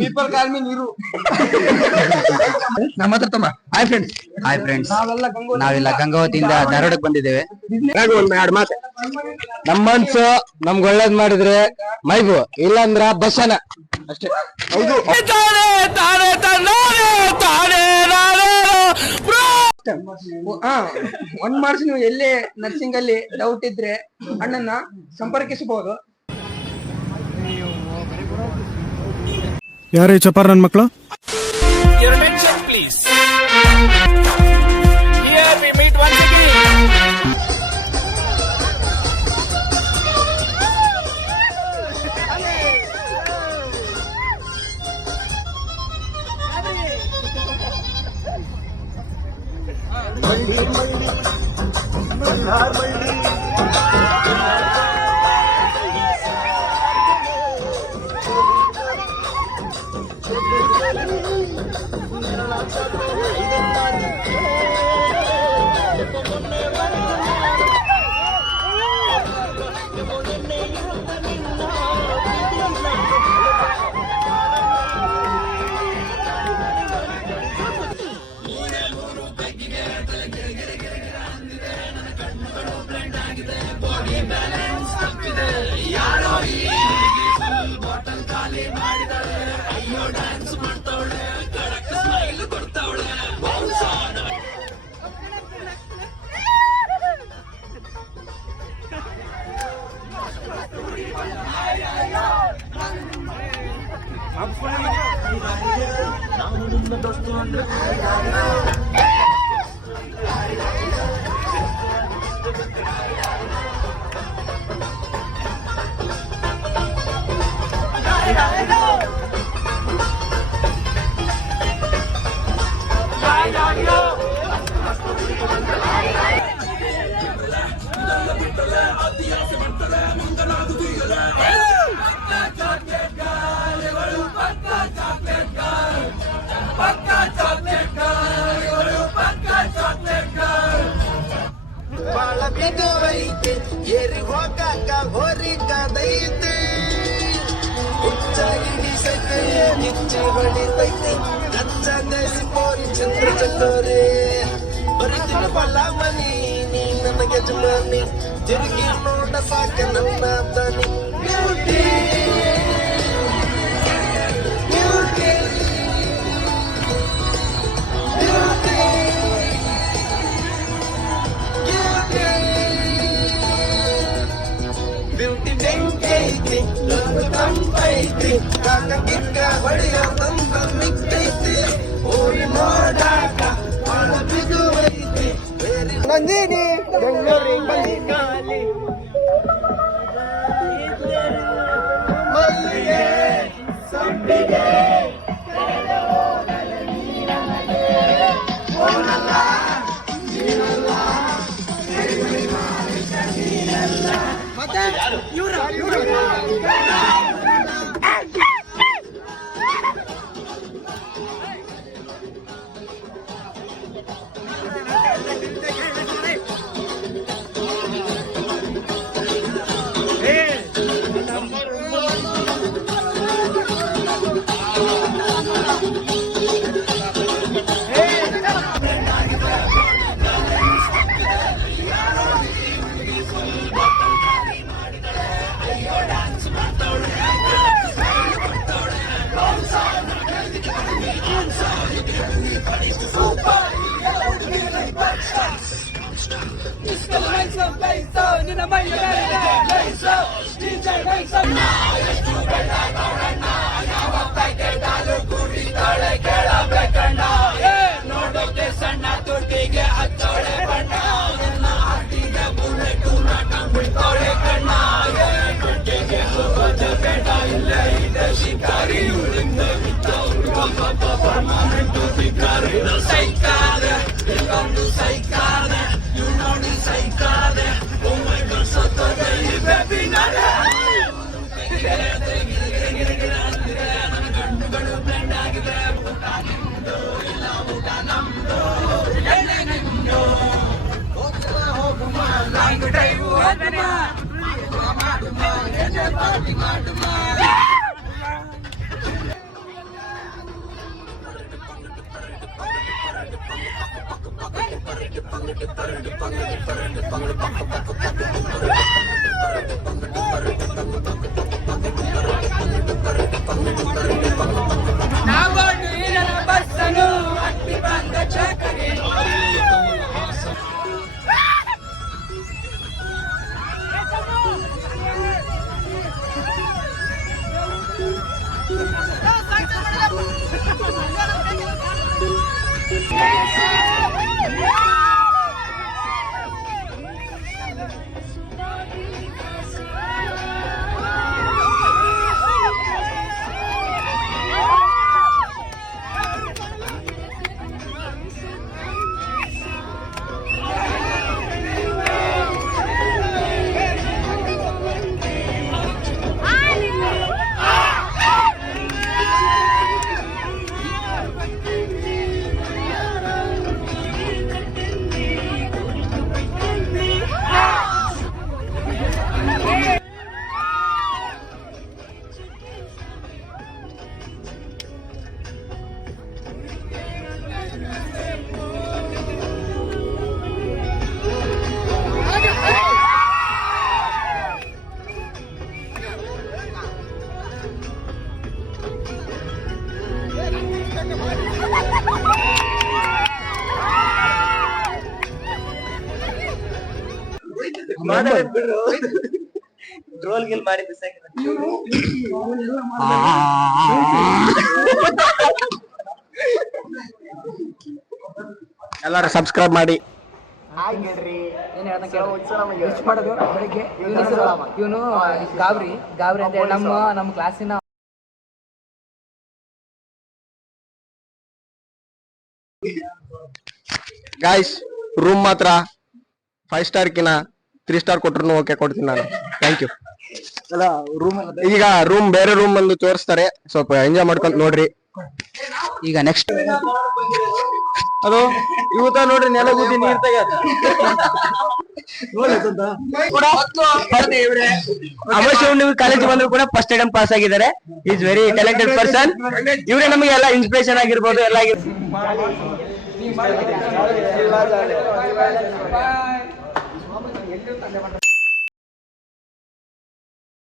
People call me ನೀರು. ನಮ್ಮ ಹತ್ರ ತಮ್ಮ. ಹಾಯ್ ಫ್ರೆಂಡ್ಸ್, ನಾವೆಲ್ಲ ಗಂಗಾವತಿಯಿಂದ ಧಾರವಾಡಕ್ಕೆ ಬಂದಿದ್ದೇವೆ. ಎರಡು ಮಾತು, ನಮ್ಮ ಮನ್ಸು ನಮ್ಗೆ ಒಳ್ಳೇದ್ ಮಾಡಿದ್ರೆ ಮೈಬು, ಇಲ್ಲಾಂದ್ರ ಬಸ್ಸನ ಅಷ್ಟೇ. ಹೌದು, ಒಂದ್ ಮಾಡಿಸಿ ನೀವು ಎಲ್ಲೇ ನರ್ಸಿಂಗ್ ಅಲ್ಲಿ ಡೌಟ್ ಇದ್ರೆ ಅಣ್ಣನ ಸಂಪರ್ಕಿಸಬಹುದು. ಯಾರೇ ಚಪಾರ್ ನನ್ನ ಮಕ್ಕಳು? ಏರಿ ಹೋಗಾಕ ಹೋರಿಕದೈತೆ, ಹುಚ್ಚಾಗಿಡಿಸೈತೆ ನಿಚ್ಚೆ ಹೊಡಿತೈತೆ, ಕಚ್ಚಾದೇಸಿ ಪೋರಿ ಚಂದ್ರ ಚಕೋರಿ ಬರಿತಿನ ಬಲ್ಲ ಮನಿ, ನೀ ನನ್ನ ಯಜಮಾನಿ, ತಿರುಗಿ ನೋಡ ಸಾಕ ನನ್ನ ದನಿ. ಬ್ಯೂಟಿ ಬೆಂಕೈತಿ, ತಂಪೈತಿ, ಕಾಕ ಗಿಕ್ಕ ಹೊಡೆಯ ತಂದ ಮಿಕ್ಕೈತಿ, ಓಡಿ ನೋಡಾಕ ಬಾಳ ಬಿಗುವೈತಿ, ನಂದಿನಿ ಗಂಗರಿ ಬಲಿಕಾಲಿ ಮಲ್ಲಿಗೆ ಸಂಪಿಗೆ ನೋಡೋಕೆ ಸಣ್ಣ ತುಟಿಗೆ ಹಚ್ಚೋಳೆ ಬಣ್ಣ, ಹಾಟಿಗೆ ಬುಲೆಟು ನಾಟ ಬಿಡ್ತೋಳೆ ಕಣ್ಣ, ತುಟಿಗೆ ಹೋಗೋದು ಬೇಡ ಇಲ್ಲೇ ಇದೆ ಶಿಕಾರಿ, ಉಳಿದ ಪರ್ಮನೆಂಟು ಶಿಕಾರಿ. ಸೈಕಾದೆ ಇನ್ನೊಂದು ಸೈಕಾದೆ, ಇವ್ ನೋಡಿ ಸೈಕಾದೆ, ಒಮ್ಮೆ ಸತ್ತೋದೆ ಈ ಬೇಬಿ ನಾಳೆ. ನನ್ನ ಕಣ್ಣುಗಳು ಬ್ಲೆಂಡ್ ಆಗಿದೆ, ಊಟ ನಿಮ್ದು ಇಲ್ಲ ಊಟ ನಮ್ದು, ಎಣ್ಣೆ ನಿಮ್ದು. ಹೋಗುವ ಲಾಂಗ್ ಡ್ರೈವ್ ರೋಲ್ ಗಿಲ್ ಮಾಡಿ ಬಿಸಾಕಿದ. ಎಲ್ಲರೂ ಸಬ್ಸ್ಕ್ರೈಬ್ ಮಾಡಿ. ಇವನು ಗಾಬ್ರಿ ಅಂತ ಹೇಳಿ ನಮ್ಮ ಕ್ಲಾಸಿನ ಗಾಯ್ಸ್ ರೂಮ್ ಮಾತ್ರ 5 ಸ್ಟಾರ್ ಕಿನ 3 ಸ್ಟಾರ್ ಕೊಟ್ರು ಓಕೆ ಕೊಡ್ತೀನಿ ನಾನು. Thank you. ಈಗ ರೂಮ್ ಬೇರೆ ರೂಮ್ ಬಂದು ತೋರಿಸ್ತಾರೆ, ಸ್ವಲ್ಪ ಎಂಜಾಯ್ ಮಾಡ್ಕೊಂತ ನೋಡ್ರಿ. ಈಗ ನೆಕ್ಸ್ಟ್ ಅದು ಇವತ್ತ ನೋಡ್ರಿ ನೆಲ ಗುದ್ದಿ ನೀರ್ ತೆಗ್ಯಾತ. ಅಮರ್ ಕಾಲೇಜ್ ಬಂದ್ರು ಕೂಡ ಫಸ್ಟ್ ಟೈಮ್ ಪಾಸ್ ಆಗಿದ್ದಾರೆ. Is very talented person. ಇವರೇ ನಮಗೆ ಎಲ್ಲ ಇನ್ಸ್ಪಿರೇಷನ್ ಆಗಿರ್ಬೋದು ಎಲ್ಲ ಆಗಿರ್ಬೋದು.